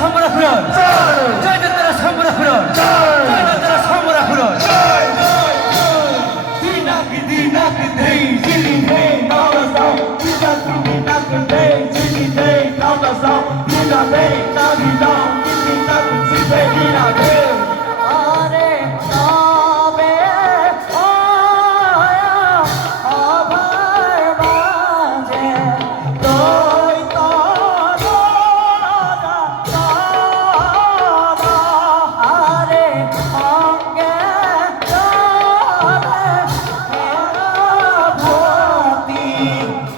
সম্রাফুরন জয় দত্তরা সম্রাফুরন জয় দত্তরা সম্রাফুরন দিনাক দিনাক দেই জিনি দেই নাওসাও দিনাক দিনাক দেই জিনি দেই নাওসাও দিনাক দেই নাওসাও দিনাক জিনি দিনা দেই আরে তবে আভার মাঝে দৈত আরে অঙ্গে তবে ভক্তি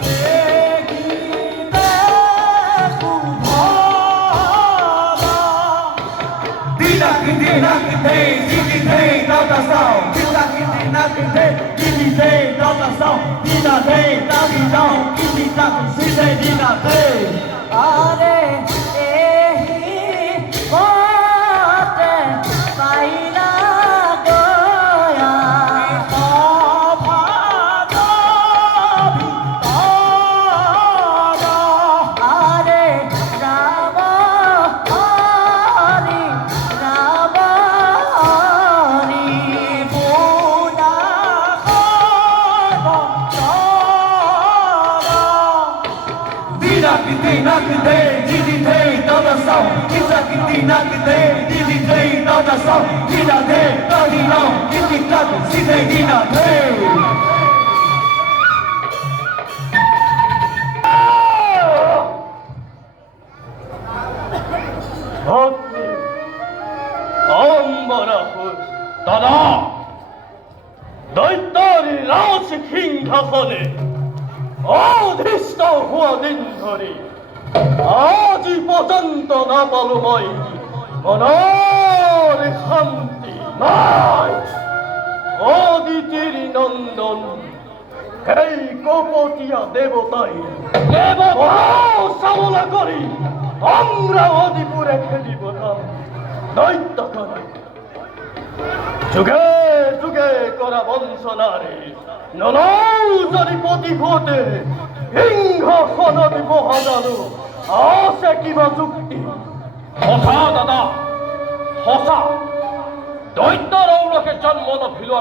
দেখিতে দিনাক দিনাক দেই জিনি দেই নাওসাও দিনাক দিনাক দেই জিনি দেই নাওসাও দিনা দেই নাওসাও দিনাক জিনি দিনা দেই আরে এহি পথে পাইলা গয়া আরে রাম হরি রাম হরি পুনা দিনাক দিনাক দেই জিনি দেই নাওসাও দিনাক দিনাক দেই জিনি দেই নাওসাও দিনা দেই নাওসাও দিনাক জিনি দিনা দেই ভক্তি অম্বরাপুর দাদা দৈত্যরী রাজ সিংহাসনে অধিষ্ঠ হওয়া দিন ধরে আজ পর্যন্ত না পালো মই মনের শান্তি নাই অদিতির নন্দন এই কপটিয়া দেবতাই সামনা করি আমরা অদিপুরে খেলি বোঝাম দৈত্য করে যুগে যুগে করা বংশনারী নলৌজরিপতি ঘটে সিংহাসনত বহাজানো আছে কিবা যুক্তি সঁচা দাদা সঁচা দৈত্য রৌরকে জন্ম নথিলো আমি